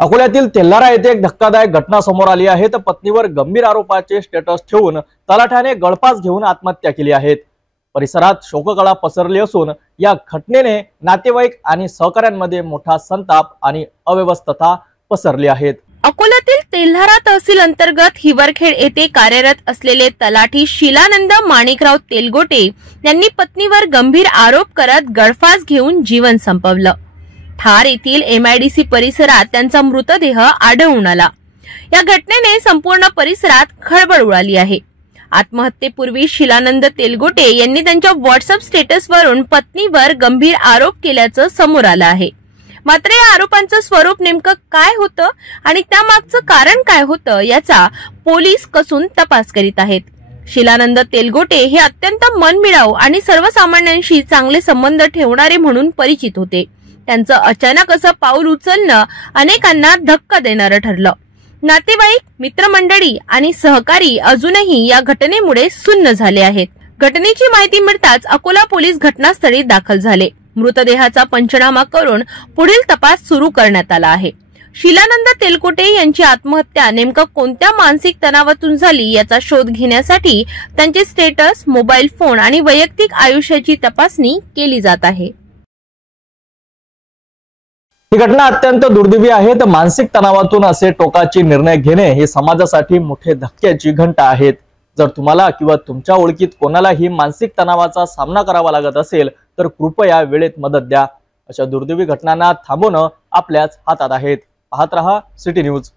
अकोल्यातील तेल्हारा येथे एक धक्कादायक घटना समोर आली आहे। तर पत्नीवर गंभीर आरोपाचे स्टेटस ठेवून तलाठ्याने गळफास घेऊन आत्महत्या केली आहे। परिसरात शोककळा पसरली असून या घटनेने नातेवाईक आणि सहकाऱ्यांमध्ये मोठा संताप आणि अव्यवस्था पसरली आहे। अकोल्यातील तेल्हारा तहसील अंतर्गत हिवरखेड येथे कार्यरत असलेले तलाठी शिलानंद माणिकराव तेलगोटे यांनी पत्नीवर गंभीर आरोप करत गळफास घेऊन जीवन संपवलं। ठार येथील MIDC परिसरात त्यांचा मृतदेह आढळून आला। या घटनेने संपूर्ण परिसरात खळबळ उडाली आहे। आत्महत्येपूर्वी शिलानंद तेलगोटे यांनी त्यांच्या व्हॉट्सअप स्टेटसवरून पत्नीवर गंभीर आरोप केल्याचं समोर आलं आहे। मात्र या आरोपांचं स्वरूप नेमकं काय होतं आणि त्यामागचं कारण काय होतं याचा पोलीस कसून तपास करीत आहेत। शिलानंद तेलगोटे हे अत्यंत मनमिळाऊ आणि सर्वसामान्यांशी चांगले संबंध ठेवणारे म्हणून परिचित होते। त्यांचं अचानक असं पाऊल उचलणं अनेकांना धक्का देणारं ठरलं। नातेवाईक, मित्रमंडळी आणि सहकारी अजूनही या घटनेमुळे सुन्न झाले आहेत। घटनेची माहिती मिळताच अकोला पोलीस घटनास्थळी दाखल झाले। मृतदेहाचा पंचनामा करून पुढील तपास सुरू करण्यात आला आहे। शिलानंद तेलगोटे यांची आत्महत्या नेमकं कोणत्या मानसिक तणावातून झाली याचा शोध घेण्यासाठी त्यांचे स्टेटस, मोबाईल फोन आणि वैयक्तिक आयुष्याची तपासणी केली जात आहे। ही घटना अत्यंत दुर्दैवी आहे। तर मानसिक तणावातून असे टोकाचे निर्णय घेणे हे समाजासाठी मोठे धक्क्याची घंटा आहेत। जर तुम्हाला किंवा तुमच्या ओळखीत कोणालाही मानसिक तणावाचा सामना करावा लागत असेल तर कृपया वेळेत मदत द्या। अशा दुर्दैवी घटनांना थांबवणं आपल्याच हातात आहे। पाहत रहा सिटी न्यूज।